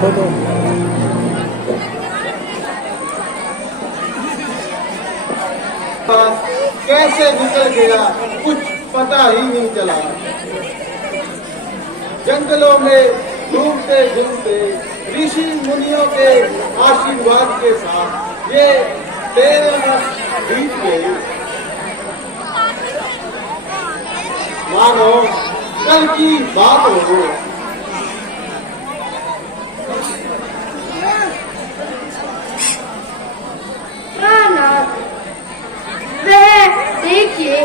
Photo कैसे निकल गया कुछ पता ही नहीं चला। जंगलों में घूमते घूमते ऋषि मुनियों के आशीर्वाद के साथ ये 13 वर्ष बीत गए। मानो कल की बात हो। देखिए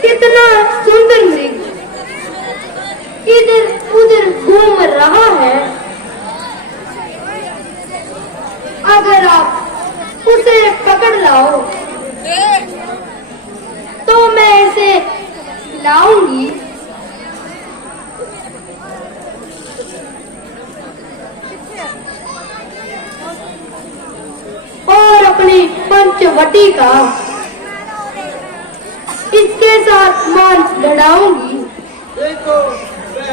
कितना सुंदर मृग इधर उधर घूम रहा है। अगर आप उसे पकड़ लाओ तो मैं इसे लाऊंगी और अपनी पंचवटी का इसके साथ मान लड़ाऊंगी। देखो वह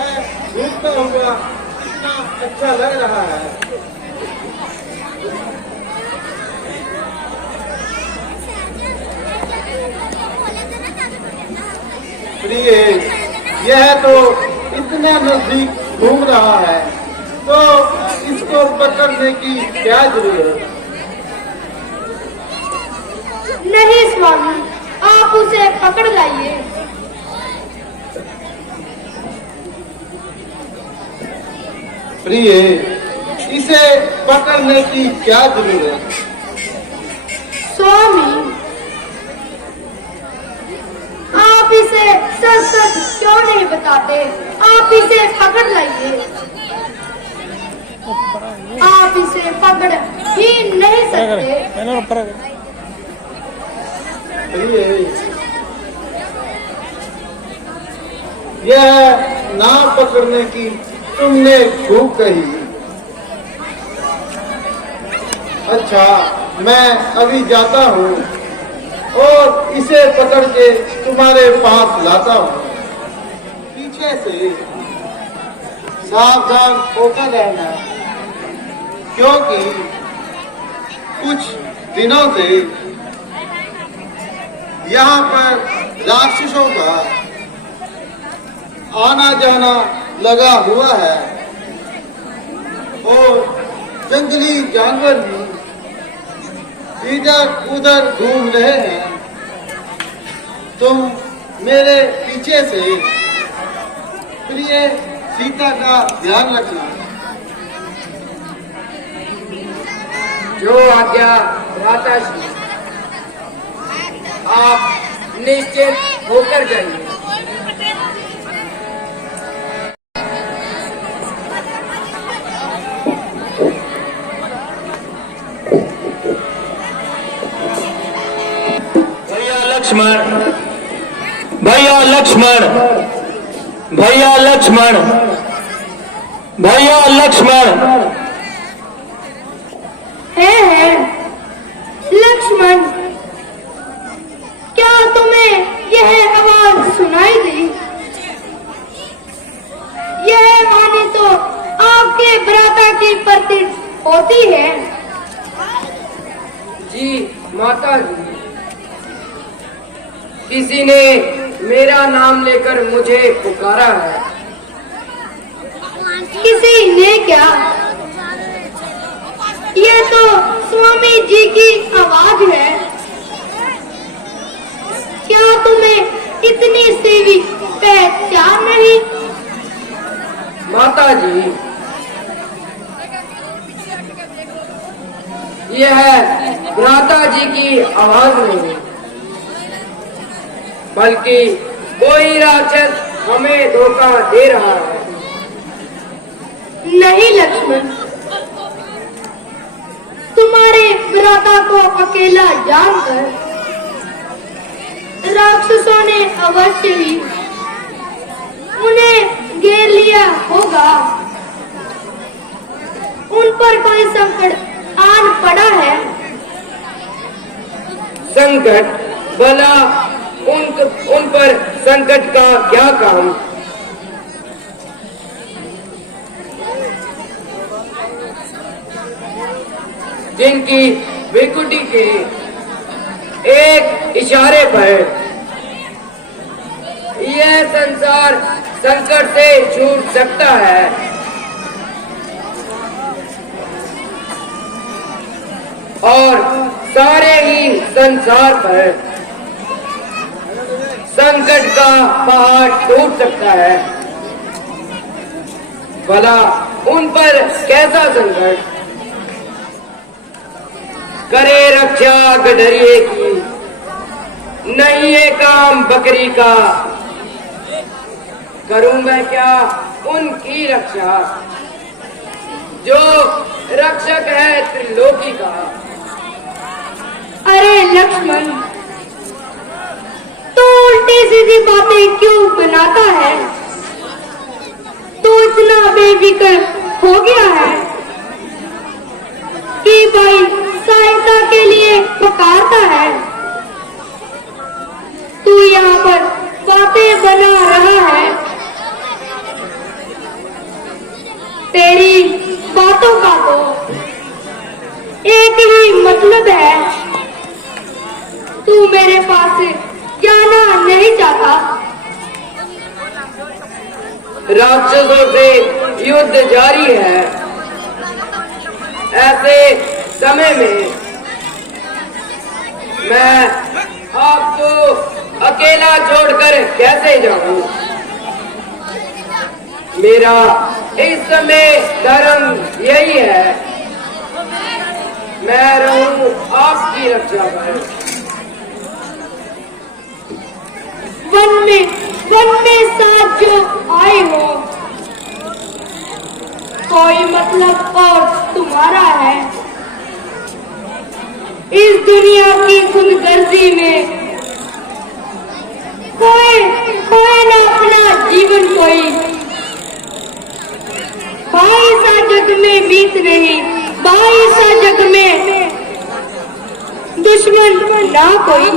घूमता हुआ कितना अच्छा लग रहा है। प्रिय, यह तो इतना नजदीक घूम रहा है तो इसको पकड़ने की क्या जरूरत है? नहीं स्वामी, आप उसे पकड़ लाइए। प्रिय, इसे पकड़ने की क्या जरूरत है? स्वामी, आप इसे सच सच क्यों नहीं बताते? आप इसे पकड़ लाइए। आप इसे पकड़ ही नहीं सकते। यह ना पकड़ने की तुमने खूब कही। अच्छा, मैं अभी जाता हूँ और इसे पकड़ के तुम्हारे पास लाता हूँ। पीछे से सावधान होकर रहना, क्योंकि कुछ दिनों से यहाँ पर राक्षसों का आना जाना लगा हुआ है और जंगली जानवर भी इधर उधर घूम रहे हैं। तुम मेरे पीछे से प्रिय सीता का ध्यान रखना। जो आज्ञा भ्राताश्री, आप निश्चित होकर जाइए। भैया लक्ष्मण, भैया लक्ष्मण, भैया लक्ष्मण। है लक्ष्मण, क्या तुम्हें यह आवाज सुनाई दी? यह वाणी तो आपके भ्राता की प्रतीत होती है। जी माता जी, किसी ने मेरा नाम लेकर मुझे पुकारा है। किसी ने क्या? ये तो स्वामी जी की आवाज है। क्या तुम्हें इतनी सीवी पहचान नहीं? माता जी, यह भ्राता जी की आवाज नहीं, बल्कि कोई राक्षस हमें धोखा दे रहा है। नहीं लक्ष्मण, तुम्हारे भ्राता को अकेला जानकर राक्षसों ने अवश्य ही उन्हें घेर लिया होगा। उन पर कोई संकट आन पड़ा है। संकट? भला उन पर संकट का क्या काम? जिनकी विकुटी के एक इशारे पर यह संसार संकट से छूट सकता है। और सारे ही संसार पर संकट का पहाड़ टूट सकता है। भला उन पर कैसा संकट? करे रक्षा गडरिए की, नहीं है काम बकरी का। करूं मैं क्या उनकी रक्षा, जो रक्षक है त्रिलोकी का। अरे लक्ष्मण, तू उल्टी सीधी बातें क्यों बनाता है? तू इतना बेफिक्र हो गया है कि भाई सहायता के लिए पुकारता है। तू यहाँ पर बातें बना रहा है। तेरी बातों का तो एक ही मतलब है, तू मेरे पास जाना नहीं चाहता। राक्षसों से युद्ध जारी है। ऐसे समय में मैं आपको अकेला छोड़कर कैसे जाऊं? मेरा इस समय धर्म यही है, मैं रहूं आपकी रक्षा पर। वन में साथ जो आए हो, कोई मतलब और तुम्हारा है। इस दुनिया की खुदगर्जी में कोई ना अपना जीवन कोई। भाई सा जग में मीत नहीं, भाई सा जग में दुश्मन ना कोई।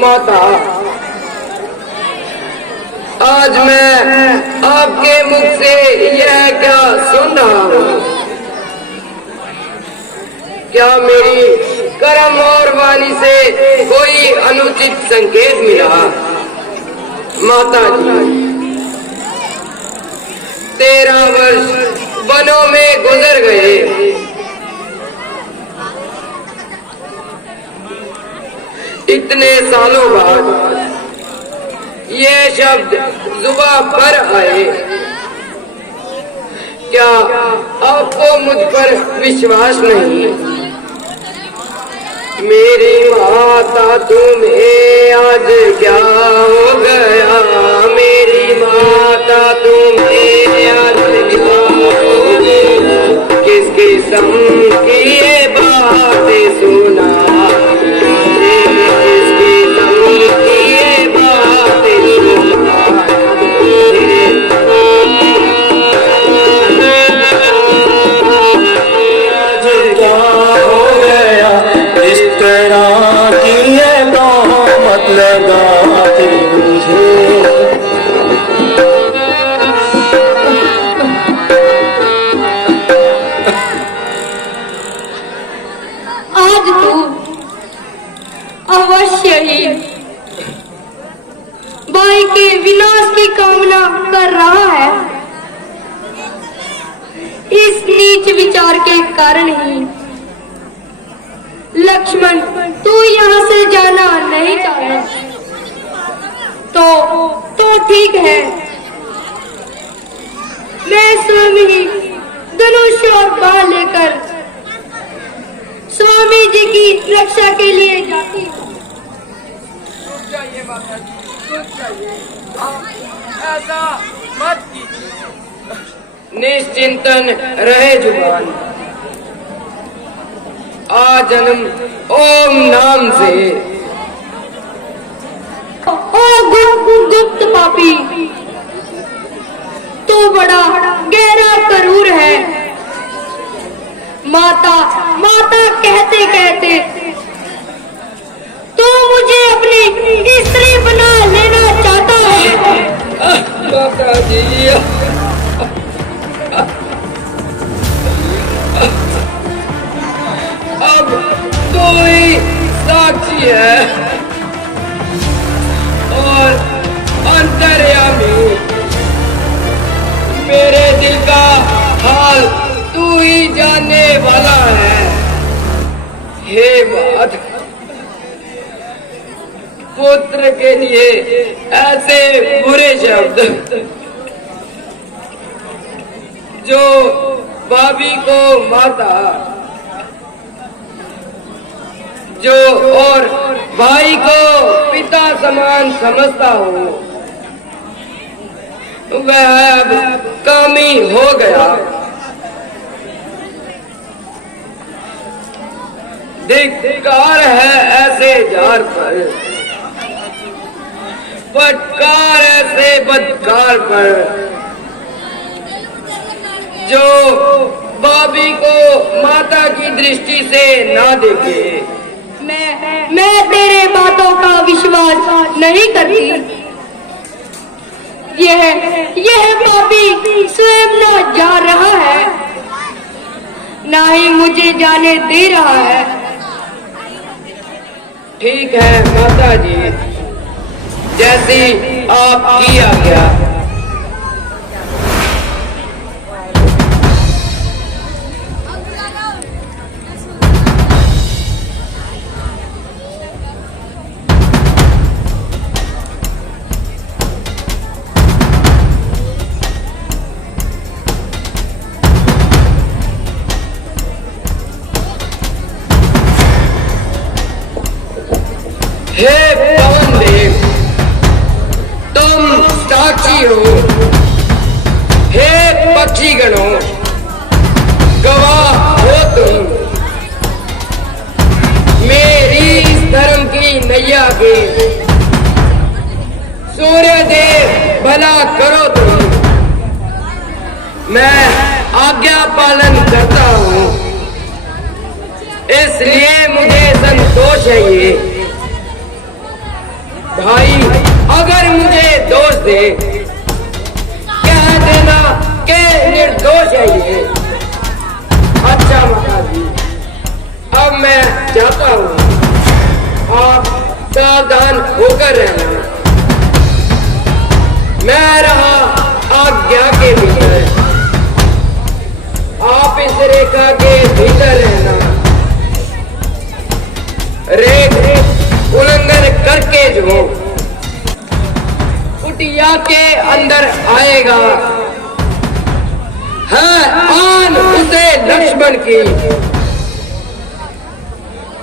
माता, आज मैं आपके मुख से यह क्या सुन रहा हूँ? क्या मेरी कर्म और वाणी से कोई अनुचित संकेत मिला? माता जी, 13 वर्ष वनों में गुजर गए। इतने सालों बाद ये शब्द जुबान पर आए। क्या आपको मुझ पर विश्वास नहीं? मेरी माता तुम्हें आज क्या हो गया? मेरी माता तुम्हें आज क्या हो गया? किस किस्म की ये बातें सुना? आज तू अवश्य ही भाई के विनाश की कामना कर रहा है। इस नीच विचार के कारण ही लक्ष्मण, तू यहाँ से जाना नहीं चाहता तो ठीक है। मैं स्वयं ही धनुष और बाण लेकर स्वामी जी की रक्षा के लिए जाती हूँ। ऐसा मत कीजिए। निश्चिंतन रहे जुबान। आ जन्म ओम नाम से। ओ गुप्त पापी, तू बड़ा गहरा करूर है। माता कहते कहते तू मुझे अपनी स्त्री बना लेना चाहता है। माता जी, भी है और अंतर्यामी। मेरे दिल का हाल तू ही जानने वाला है। हे मात, पुत्र के लिए ऐसे बुरे शब्द जो भाभी को माता, जो और भाई को पिता समान समझता हूँ, वह अब कमी हो गया। धिक्कार है ऐसे जार पर, फटकार ऐसे बदकार पर, जो भाभी को माता की दृष्टि से ना देखे। मैं तेरे बातों का विश्वास नहीं करती। यह पापी स्वयं ना जा रहा है, ना ही मुझे जाने दे रहा है। ठीक है माता जी, जैसी आपकी आज्ञा। हे पवन देव, तुम साक्षी हो। हे पक्षीगणों, गवाह हो तुम। मेरी इस धर्म की नैया के सूर्य देव भला करो तुम। मैं आज्ञा पालन करता हूँ, इसलिए मुझे संतोष है ये। भाई अगर मुझे दोष दे, कह देना कि निर्दोष है ये। अच्छा माता जी, अब मैं जाता हूँ, आप सावधान होकर रहना। मैं रहा आज्ञा के भीतर, आप इस रेखा के भीतर रहना। उल्लंघन करके जो कुटिया के अंदर आएगा, है आन उसे लक्ष्मण की,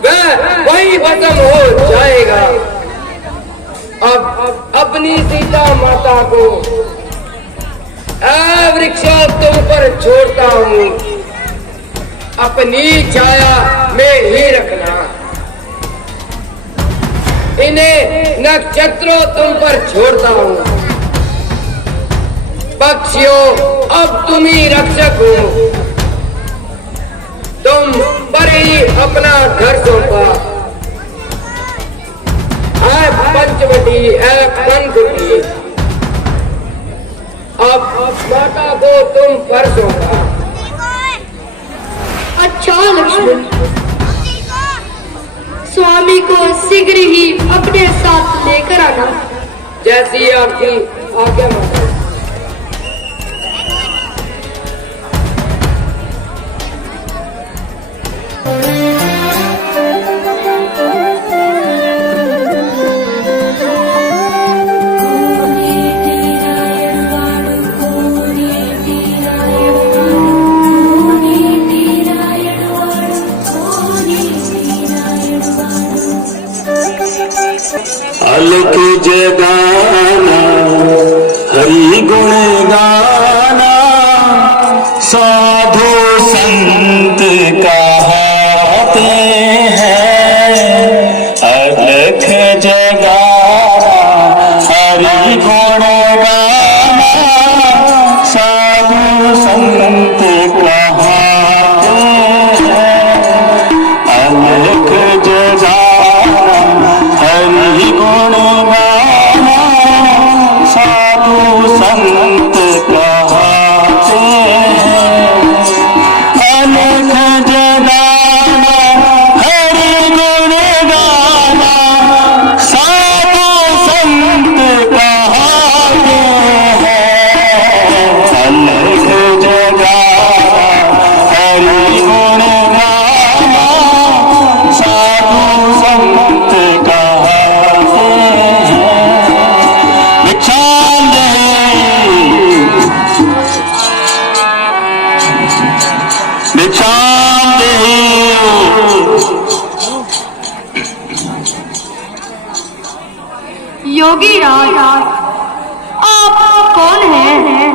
वह वही भस्म हो जाएगा। अब अपनी सीता माता को वृक्षों तुम पर छोड़ता हूँ, अपनी छाया में ही रखना। इन्हें नक्षत्रों तुम पर छोड़ता हूँ। पक्षियों, अब तुम ही रक्षक हो, तुम पर ही अपना घर सौंपा। पंचवटी पंचवटी, अब माता को तुम पर सौंपा। अच्छा लक्ष्मण, स्वामी को शीघ्र ही अपने साथ लेकर आना। जैसी आपकी आज्ञा माता। अलख जगाना हरि योगी राज, आप कौन हैं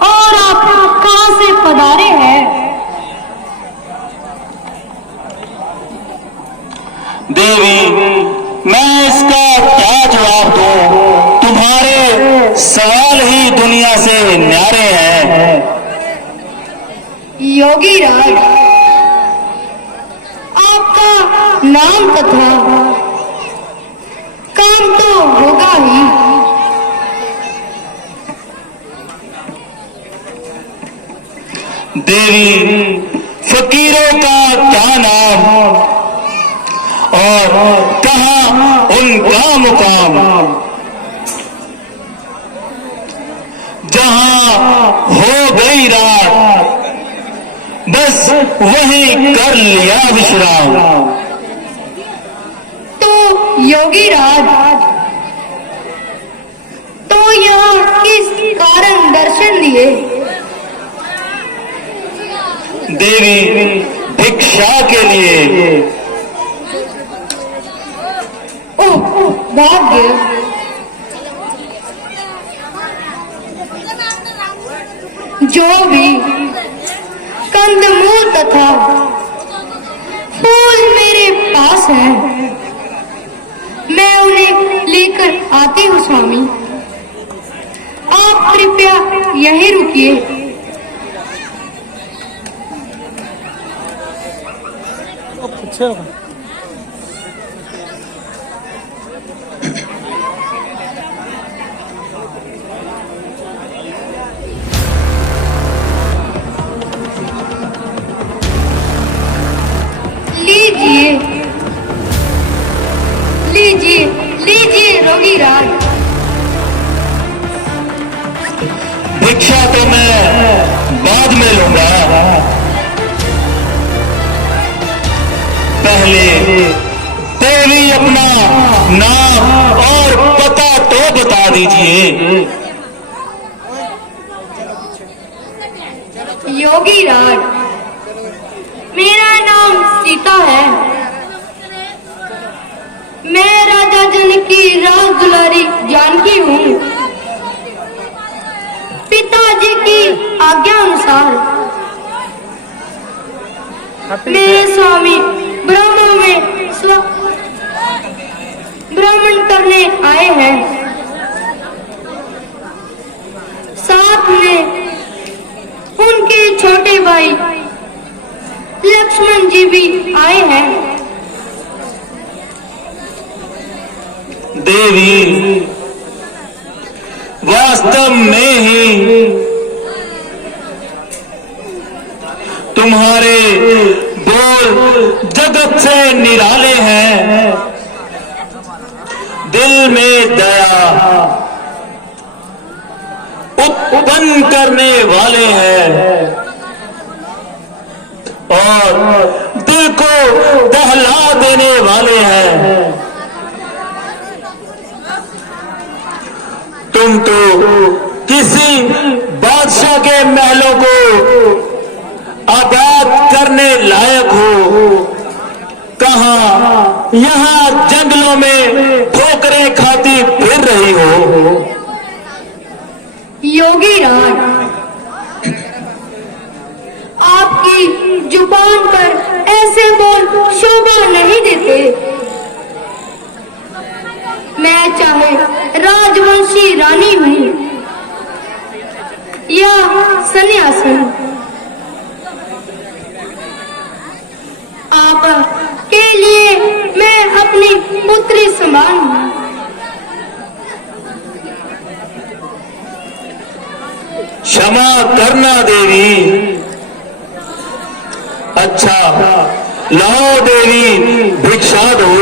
और आप कहां से पधारे हैं? देवी, मैं इसका क्या जवाब दूं? तुम्हारे सवाल ही दुनिया से न्यारे हैं। योगी राज, आपका नाम तथा काम तो होगा ही। देवी, फकीरों का क्या नाम और कहां उनका मुकाम? जहां हो गई रात बस वहीं कर लिया विश्राम। तो योगी राज, तो यहाँ किस कारण दर्शन दिए? देवी, भिक्षा के लिए। ओह भाग्य, जो भी कंदमूल तथा फूल मेरे पास है, मैं उन्हें लेकर आती हूँ स्वामी। आप कृपया यहीं रुकिए। लीजिए लीजिए लीजिए योगी राज। भिक्षा तो मैं बाद में लूंगा, पहले देवी अपना नाम और पता तो बता दीजिए। योगी राज, मेरा नाम सीता है। मैं राजा जनकी राज दुलारी जानकी हूँ। पिताजी की आज्ञा अनुसार मेरे स्वामी ब्राह्मणों में भ्रमण करने आए हैं। साथ में उनके छोटे भाई लक्ष्मण जी भी आए हैं। देवी, वास्तव में ही तुम्हारे बोल जगत से निराले हैं। दिल में दया उत्पन्न करने वाले हैं और दिल को दहला देने वाले हैं। तुम तो किसी बादशाह के महलों को आबाद करने लायक हो, कहां यहां जंगलों में ठोकरें खाती फिर रही हो। योगी राज, आपकी जुबान पर ऐसे बोल शोभा नहीं देते। मैं चाहे राजवंशी रानी हूँ या सन्यासी, आप के लिए मैं अपनी पुत्री समान हूँ। क्षमा करना देवी। अच्छा, लाओ देवी, भिक्षा दो।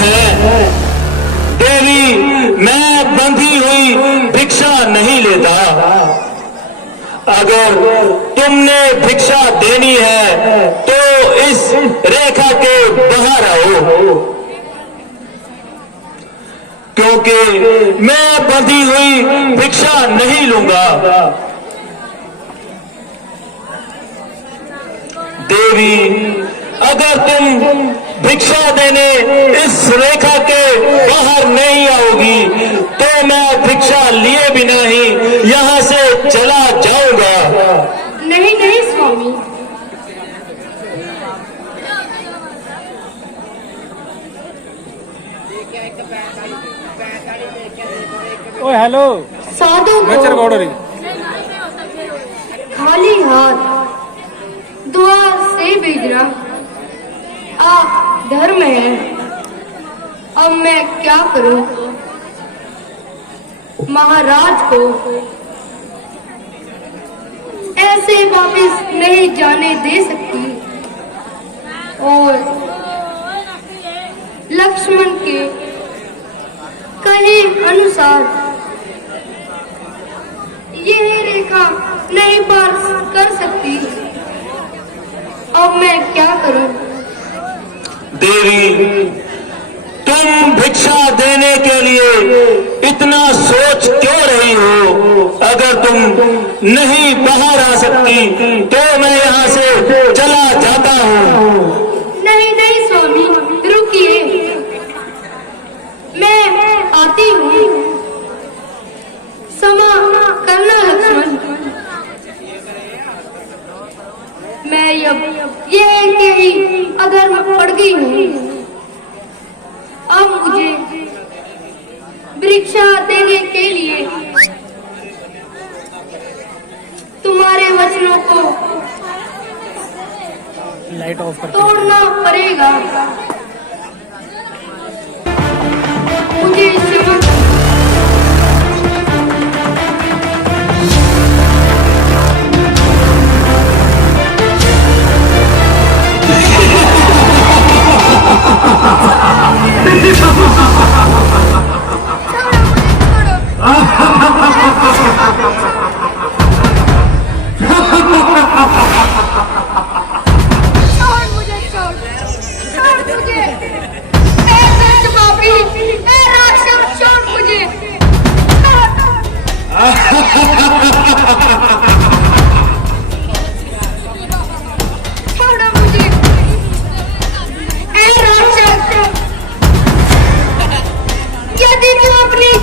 है देवी, मैं बंधी हुई भिक्षा नहीं लेता। अगर तुमने भिक्षा देनी है तो इस रेखा के बाहर आओ, क्योंकि मैं बंधी हुई भिक्षा नहीं लूंगा। देवी, अगर तुम भिक्षा देने इस रेखा के बाहर नहीं आओगी तो मैं भिक्षा लिए बिना ही यहाँ से चला जाऊंगा। नहीं नहीं स्वामी, ओए हेलो, साधु मैं को रिकॉर्ड हो रही। खाली हाथ दुआ से भेजना आप धर्म है। अब मैं क्या करूं? महाराज को ऐसे वापस नहीं जाने दे सकती और लक्ष्मण के कहे अनुसार यह रेखा नहीं पार कर सकती। अब मैं क्या करूं? देवी, तुम भिक्षा देने के लिए इतना सोच क्यों रही हो? अगर तुम नहीं बाहर आ सकती तो मैं यहाँ से चला जाता हूँ। नहीं नहीं स्वामी, रुकिए, मैं आती हूँ। क्षमा करना लक्ष्मण, मैं यह के ही अधर्म पड़ गई हूँ। अब मुझे भिक्षा देने के लिए तुम्हारे वचनों को लाइट ऑफ कर तोड़ना पड़ेगा। मुझे क्षमा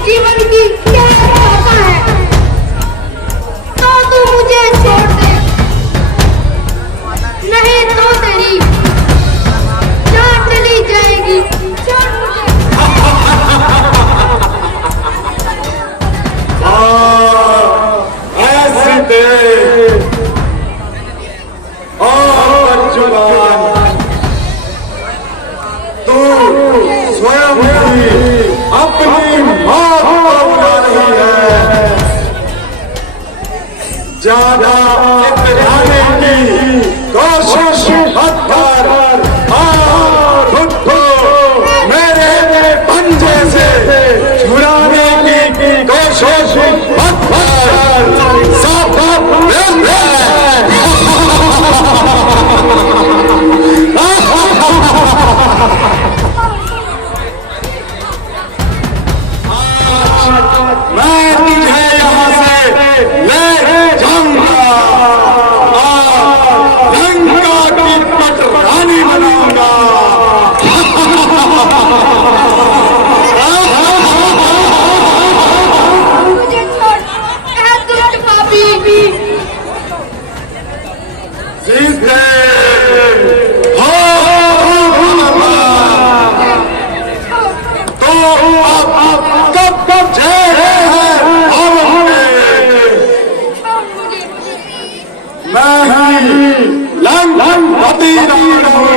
जीवन की क्या चाहता है तो तू मुझे छोड़ दे, नहीं तो तेरी जान चली जाएगी। छोड़ मुझे। ऐसे तेरे और जुबान तू स्वयं ही अपनी मौत को बुला रही है। ज्यादा इतराने की कोशिश मत कर और खुद को मेरे पंजे से छुड़ाने की कोशिश मत कर। सब व्यर्थ है। मैं तुझे यहाँ से ले जाऊंगा और लंका की पटरानी बनाऊंगा। मुझे छोड़, ऐ दुष्ट पापी। सीधे हो तो अब कब जय है मैं ही लंकापति रावण हूँ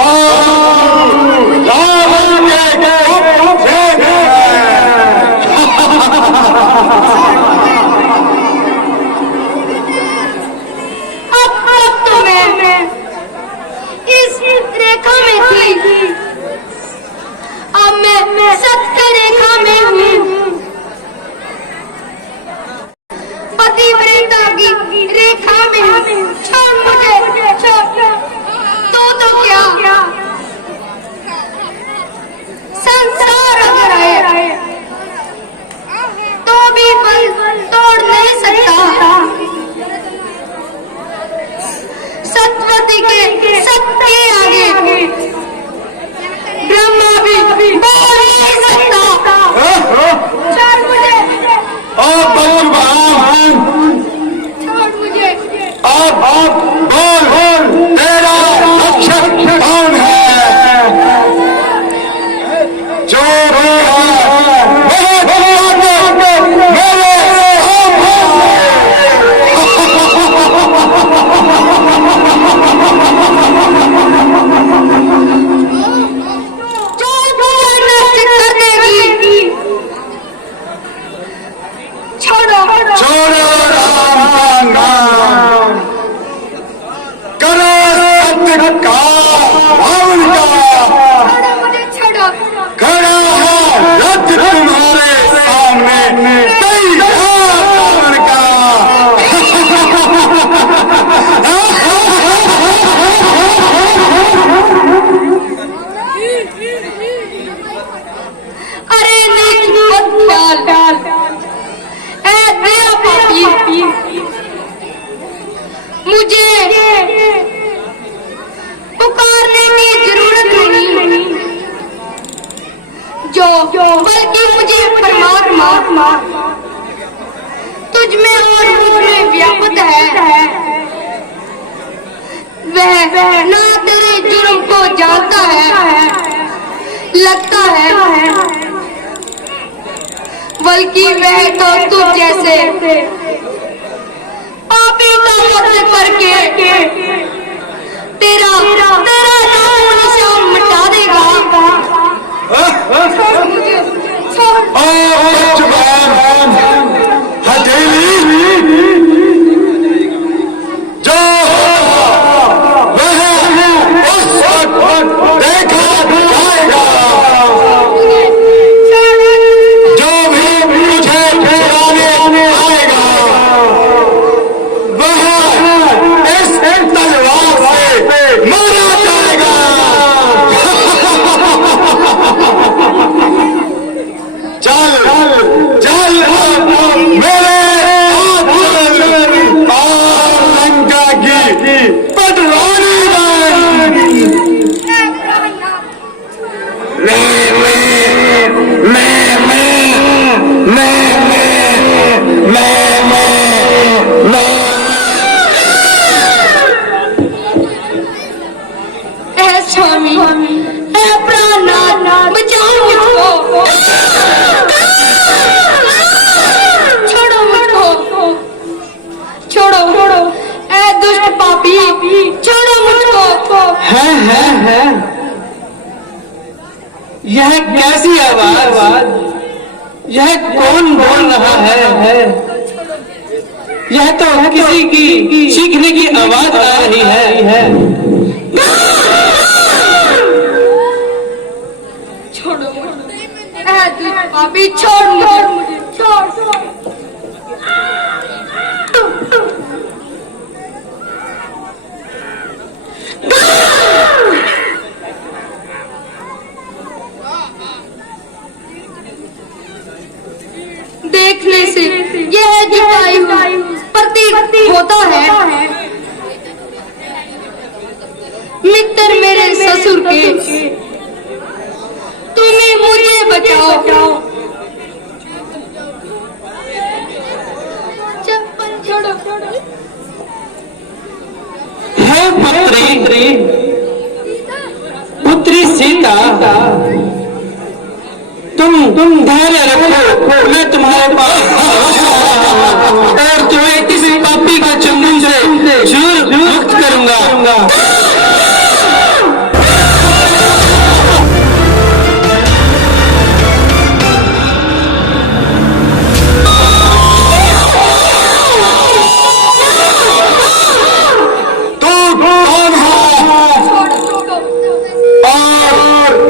और रावण के कब्जे में अब तो मैं इस रेखा में थी, अब मैं सत्य रेखा में हूँ। पतिव्रता की रेखा में हूँ। छोड़ मुझे, छोड़। तो क्या संसार अगर है तो भी बल तोड़ नहीं सकता। पुकारने की जरूरत नहीं, जो बल्कि मुझे परमात्मा तुझ में और मुझ में व्याप्त है, वह ना तेरे जुर्म को जानता है, लगता है, बल्कि वह तो तुझ जैसे पापी का वध करके तेरा नाम निशान मिटा देगा। छोड़ मुझे, छोड़। हथेली जो वह उस वक्त देखा जाएगा, जो भी मुझे छुड़ाने आएगा वह इस तलवार से मारा जाएगा। चल चल मेरे हाथ चल और लंका की पटवारी बन। स्वामी, प्राणनाथ, बचाओ मुझको, छोड़ो मुझको, छोड़ो, ऐ दुष्ट पापी, छोड़ो मुझको। है यह कैसी आवाज, यह कौन बोल रहा है? यह तो किसी की चीखने की आवाज आ रही है। छोड़ो मुझे, ऐ दुष्ट पापी, छोड़ मुझे, छोड़। देखने से यह जटायु प्रतीत होता है मित्र मेरे ससुर के, तुम्हें मुझे बचाओ। चप्पल छोड़ो। है पुत्री सीता, तुम धैर्य रखो, मैं तुम्हारे पास और तुम्हें इस पापी के चंगुल से जरूर मुक्त करूंगा।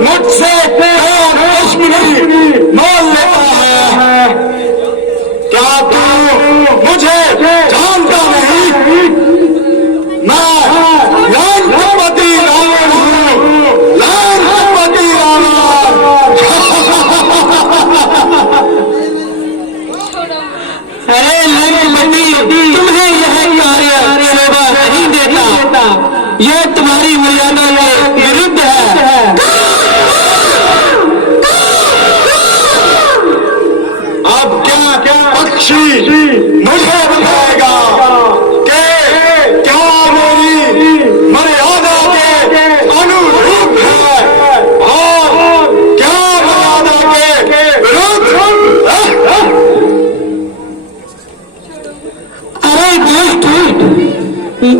मुझसे मान लेता है, क्या तू मुझे जानता नहीं? मैं लंकापति रावण हूँ, लंकापति रावण। अरे लंकापति, तुम्हें यह कार्य शोभा नहीं देता, यह तुम्हारी मर्यादा के विरुद्ध है। अब क्या पक्षी मुझे बताएगा कि क्या मेरी मर्यादा के अनुरूप है और क्या मर्यादा के विरुद्ध? अरे दुष्ट,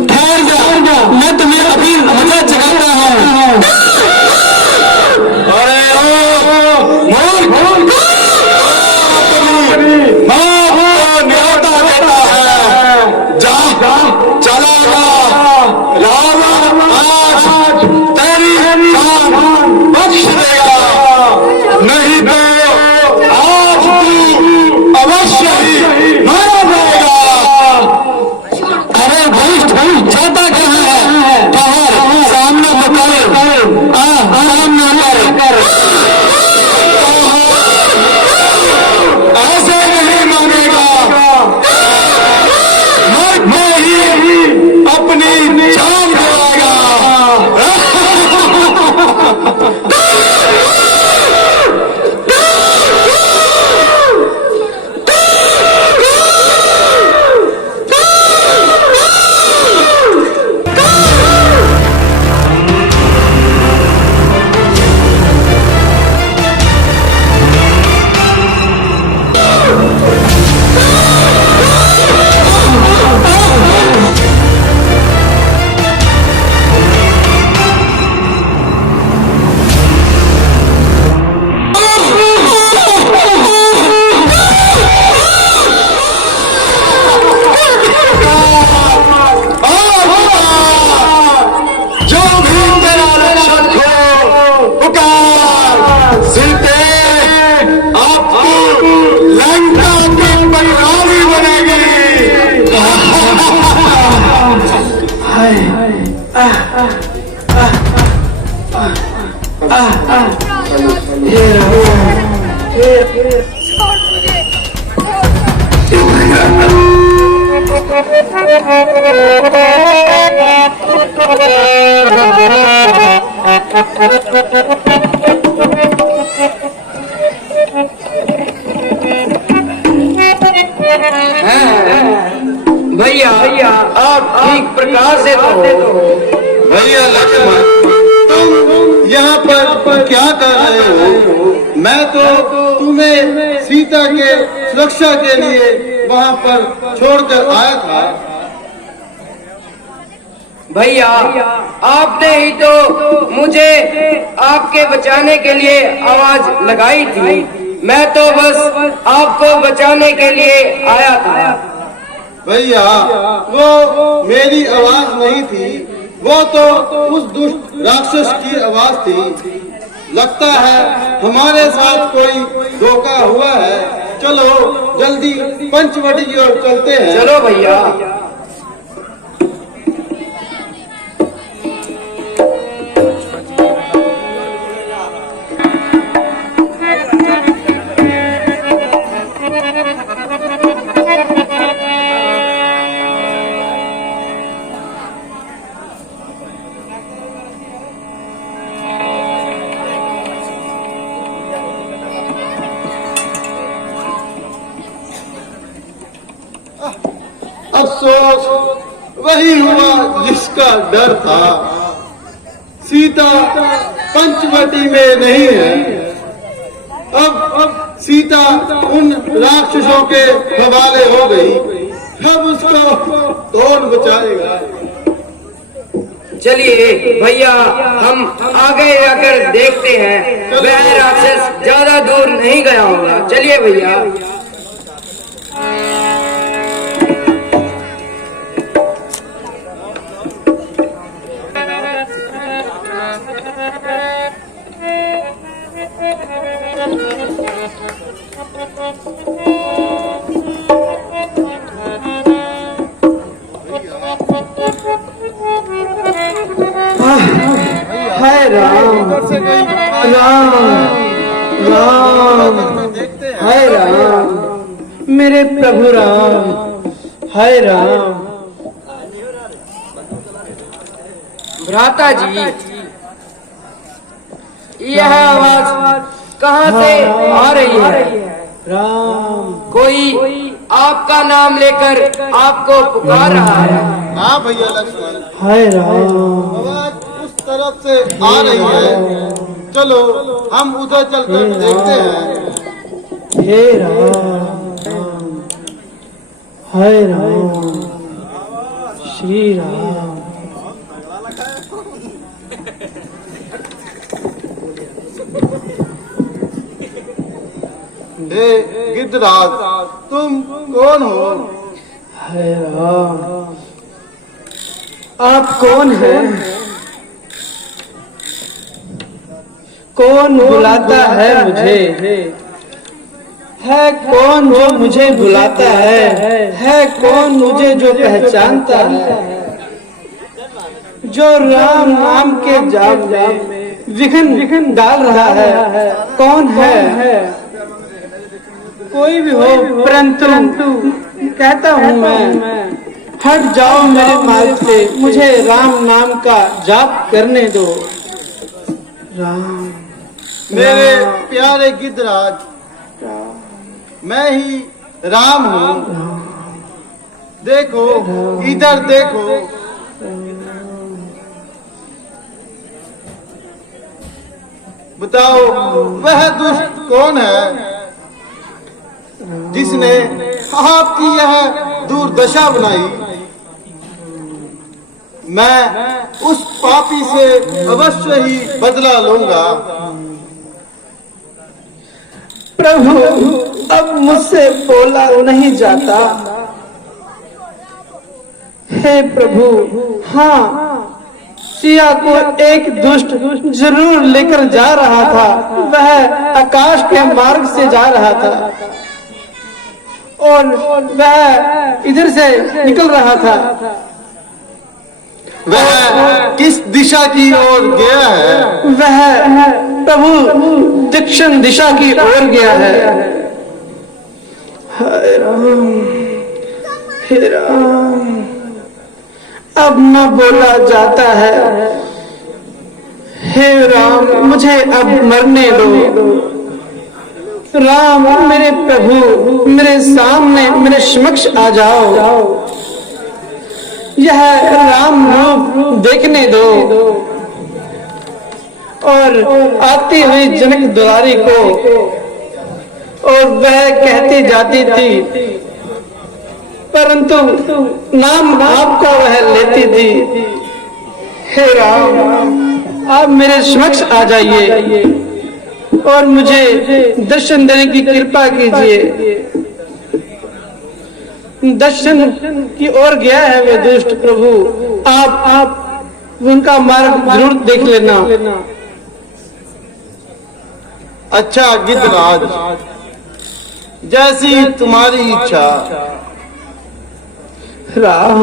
ठहर जा, मैं तुम्हें अभी मजा चढ़ाता हूँ। अरे न्योता देता है भैया आप ठीक प्रकार से तो भैया लक्ष्मण, तुम यहाँ पर क्या कर रहे हो? मैं तो तुम्हें सीता के सुरक्षा के लिए वहाँ पर छोड़कर आया था। भैया आपने ही तो मुझे आपके बचाने के लिए आवाज लगाई थी। मैं तो बस आपको बचाने के लिए आया था। भैया वो मेरी आवाज नहीं थी, वो तो उस दुष्ट राक्षस की आवाज थी। लगता है हमारे साथ कोई धोखा हुआ है। चलो जल्दी पंचवटी की ओर चलते हैं। चलो भैया। अफसोस वही हुआ जिसका डर था। सीता पंचवटी में नहीं है। अब सीता उन राक्षसों के हवाले हो गई। अब उसको कौन बचाएगा? चलिए भैया हम आगे जाकर देखते हैं। वह राक्षस ज्यादा दूर नहीं गया होगा। चलिए भैया। हाय राम राम राम, हाय राम मेरे प्रभु राम, हाय राम। भ्राता जी यह आवाज कहाँ से आ रही है? राम कोई आपका नाम लेकर आपको पुकार रहा है। हाँ भैया लक्ष्मण, हाय राम। आवाज उस तरफ से आ रही है। चलो हम उधर चलकर देखते हैं। हे राम, हाय राम, श्री राम। हे गिद्धराज, तुम कौन हो? हाय राम, आप कौन हैं? कौन बुलाता है मुझे? है कौन जो मुझे बुलाता है कौन मुझे जो पहचानता है? जो राम नाम के जाल में विघन डाल रहा है, कौन है? कोई भी हो, परंतु कहता हूँ मैं, हट जाओ मेरे मार्ग से, मुझे राम नाम का जाप करने दो। राम, मेरे प्यारे गिद्धराज, मैं ही राम हूँ। देखो इधर देखो। बताओ वह दुष्ट कौन है जिसने आपकी यह दुर्दशा बनाई? मैं उस पापी से अवश्य ही बदला लूंगा। प्रभु, अब मुझसे बोला नहीं जाता। हे प्रभु, हाँ, सिया को एक दुष्ट जरूर लेकर जा रहा था। वह आकाश के मार्ग से जा रहा था और वह इधर से निकल रहा था। वह किस दिशा की ओर गया है? वह प्रभु दक्षिण दिशा की ओर गया है। हाय राम, हे राम, अब न बोला जाता है। हे राम, मुझे अब मरने दो। राम, मेरे प्रभु, मेरे सामने, मेरे समक्ष आ जाओ। यह राम रूप देखने दो। और आती हुई जनक दुलारी को, और वह कहती जाती थी, परंतु नाम आपका वह लेती थी। हे राम, आप मेरे समक्ष आ जाइए और मुझे दर्शन देने की कृपा कीजिए। दर्शन की ओर गया है वे दुष्ट प्रभु, आप उनका मार्ग जरूर देख लेना। अच्छा गिद्धराज, जैसी तुम्हारी इच्छा। राम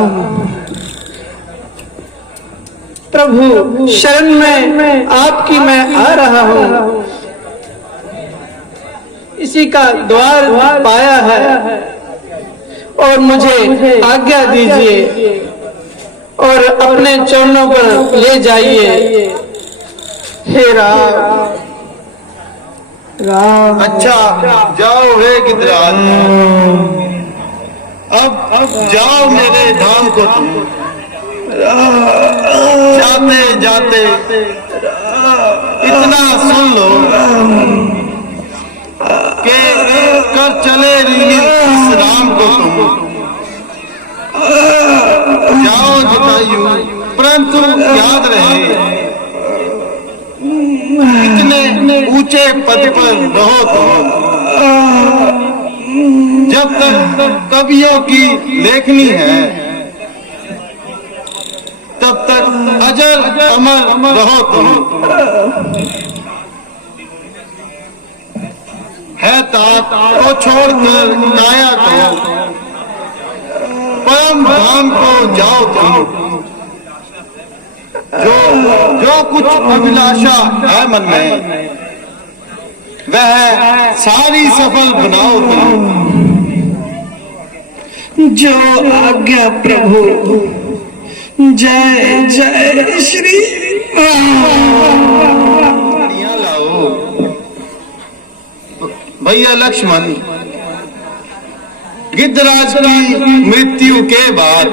प्रभु, शरण में आपकी मैं आ रहा हूँ। इसी का द्वार पाया है और मुझे आज्ञा दीजिए और अपने चरणों पर ले जाइए। हे राम, राम। अच्छा जाओ हे गिद्धराज, अब जाओ मेरे धाम को तुम। जाते जाते इतना सुन लो कि कर चले इस राम को तुम। जाओ जटायु, परंतु याद रहे इतने ऊंचे पद पर रहो तुम जब तक कवियों की लेखनी है, तब तक अजर अमर रहो तुम। है तात को छोड़कर काया को, परम धाम को जाओ तुम। जो कुछ अभिलाषा है मन में, वह सारी सफल बनाओ तुम। जो आज्ञा प्रभु। जय जय श्री लाओ भैया लक्ष्मण। गिद्धराज की मृत्यु के बाद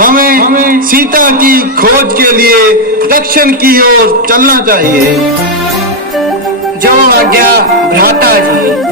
हमें सीता की खोज के लिए दक्षिण की ओर चलना चाहिए। जो आज्ञा भ्राता जी।